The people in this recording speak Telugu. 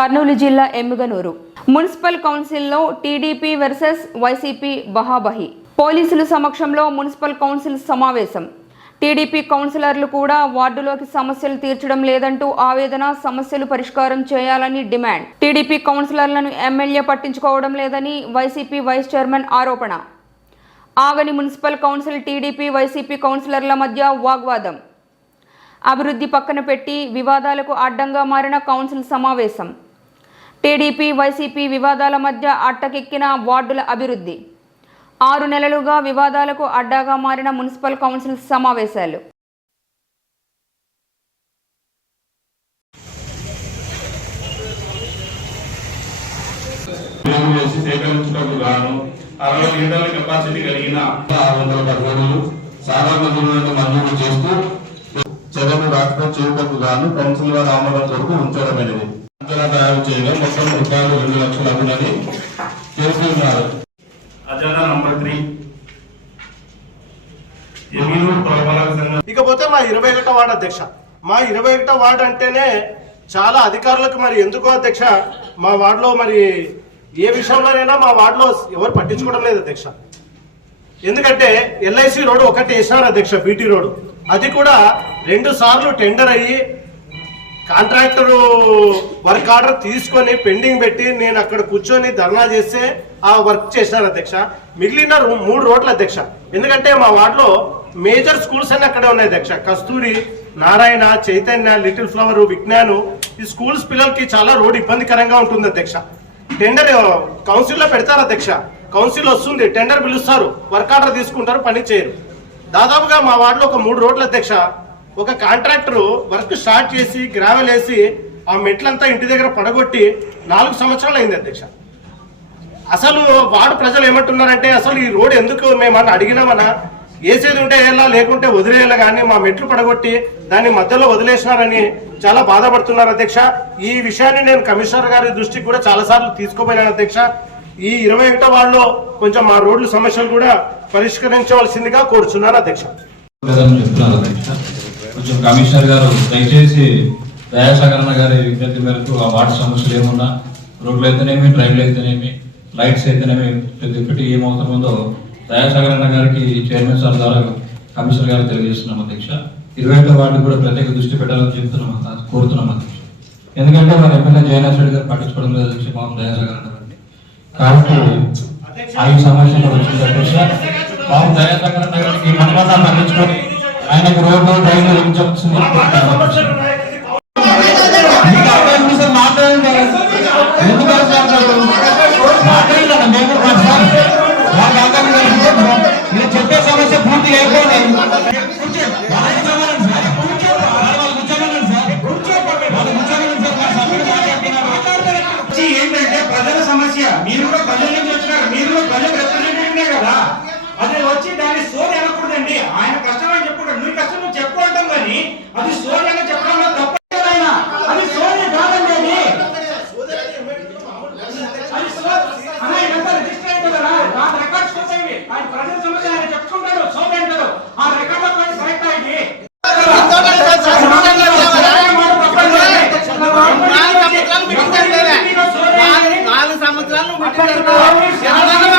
కర్నూలు జిల్లా ఎమ్మిగనూరు. మున్సిపల్ కౌన్సిల్లో టీడీపీ వర్సెస్ వైసీపీ బహాబహి. పోలీసుల సమక్షంలో మున్సిపల్ కౌన్సిల్ సమావేశం. టీడీపీ కౌన్సిలర్లు కూడా వార్డులోకి సమస్యలు తీర్చడం లేదంటూ ఆవేదన సమస్యలు పరిష్కారం చేయాలని డిమాండ్. టీడీపీ కౌన్సిలర్లను ఎమ్మెల్యే పట్టించుకోవడం లేదని వైసీపీ వైస్ చైర్మన్ ఆరోపణ. ఆగని మున్సిపల్ కౌన్సిల్ టీడీపీ వైసీపీ కౌన్సిలర్ల మధ్య వాగ్వాదం. అభివృద్ధి పక్కన పెట్టి వివాదాలకు అడ్డంగా మారిన కౌన్సిల్ సమావేశం. టీడీపీ వైసీపీ వివాదాల మధ్య అట్టకెక్కిన వార్డుల అభివృద్ధి. ఆరు నెలలుగా వివాదాలకు అడ్డాగా మారిన మున్సిపల్ కౌన్సిల్ సమావేశాలు. సేకరించడానికి గాను అరవై లీటర్ల కెపాసిటీ కలిగిన ఆరు వందల సాధారణ మంజూరు చేస్తూ చర్యలు రాకపోతే గాను కౌన్సిల్ వారి ఆమోదం కొరకు ఉంచడమైనది తయారు చేయగా మొత్తం రూపాయలు రెండు లక్షలు అగునని తెలుసుకున్నారు అజెండా నంబర్ త్రీ. ఎమీను పురపాలక సంఘం. ఇకపోతే మా ఇరవై ఒకటో వార్డు అధ్యక్ష. మా ఇరవై ఒకటో వార్డు అంటేనే చాలా అధికారులకు మరి ఎందుకో అధ్యక్ష? మా వార్డులో మరి ఏ విషయంలోనైనా మా వార్డులో ఎవరు పట్టించుకోవడం లేదు అధ్యక్ష. ఎందుకంటే ఎల్ఐసి రోడ్ ఒకటి వేసినారు అధ్యక్ష బీటీ రోడ్ అది కూడా రెండు సార్లు టెండర్ అయ్యి కాంట్రాక్టర్ వర్క్ ఆర్డర్ తీసుకొని పెండింగ్ పెట్టి నేను అక్కడ కూర్చొని ధర్నా చేస్తే ఆ వర్క్ చేశాను అధ్యక్ష. మిగిలిన మూడు రోడ్లు అధ్యక్ష. ఎందుకంటే మా వార్డులో మేజర్ స్కూల్స్ అన్ని అక్కడే ఉన్నాయి అధ్యక్ష. Kasturi Narayana Chaitanya little flower Vignan. ఈ స్కూల్స్ పిల్లలకి చాలా రోడ్ ఇబ్బందికరంగా ఉంటుంది అధ్యక్ష. టెండర్ కౌన్సిల్లో పెడతారు అధ్యక్ష. కౌన్సిల్ వస్తుంది టెండర్ పిలుస్తారు. వర్క్ ఆర్డర్ తీసుకుంటారు పని చేయరు. దాదాపుగా మా వార్డులో ఒక మూడు రోడ్ల అధ్యక్ష. ఒక కాంట్రాక్టర్ వర్క్ స్టార్ట్ చేసి గ్రావెల్ వేసి ఆ మెట్లంతా ఇంటి దగ్గర పడగొట్టి నాలుగు సంవత్సరాలు అయింది అధ్యక్ష. అసలు వార్డు ప్రజలు ఏమంటున్నారంటే అసలు ఈ రోడ్ ఎందుకు మేమన్నా అడిగినామన్నా? వేసేది ఉంటే ఎలా లేకుంటే వదిలేయాలి కానీ మా మెట్లు పడగొట్టి దాన్ని మధ్యలో వదిలేసినారని చాలా బాధపడుతున్నారు అధ్యక్ష. ఈ విషయాన్ని నేను కమిషనర్ గారి దృష్టికి కూడా చాలా సార్లు తీసుకోపోయినాను అధ్యక్ష. ఈ ఇరవై ఒకటో వార్డులో కొంచెం మా రోడ్ల సమస్యలు కూడా పరిష్కరించవలసిందిగా కోరుచున్నాను అధ్యక్ష. చెప్తున్నారు అధ్యక్ష. కొంచెం కమిషనర్ గారు దయచేసి దయాసాగరణ గారి విజ్ఞప్తి మేరకు ఆ వార్డు సమస్యలు ఏమున్నా రోడ్లు అయితేనేమి డ్రైన్లు అయితేనేమి లైట్స్ అయితేనేమి ప్రతి ఒక్కటి ఏం అవసరం ఉందో దయాసాగరణ గారికి చైర్మన్ సార్ ద్వారా కమిషనర్ గారికి తెలియజేస్తున్నాం అధ్యక్ష. ఇరవై ఒకటో వార్డు కూడా ప్రత్యేక దృష్టి పెట్టాలని చెప్తున్నాం. కోరుతున్నాం అధ్యక్ష. ఎందుకంటే మన ఎమ్మెల్యే జయనాథ్ రెడ్డి గారు పట్టించుకోవడం లేదు అధ్యక్ష పాపం దయాసాగరణ గారిని. కాబట్టి ఐదు సమస్యలు వచ్చింది అధ్యక్ష. పాపం దయాసాగరణ గారికి మనమంతా పట్టించుకొని ఆయనకు అవకాశం కలిగితే మీరు చెప్పే సమస్య పూర్తి అయిపోయింది ఏంటంటే ప్రజల సమస్య. మీరు కూడా ప్రజల నుంచి వచ్చినారు. మీరు కూడా ప్రజల రిప్రజెంటేటివ్ కదా. అది వచ్చి దాన్ని సోది అనకూడదండి ఆయన அப்படி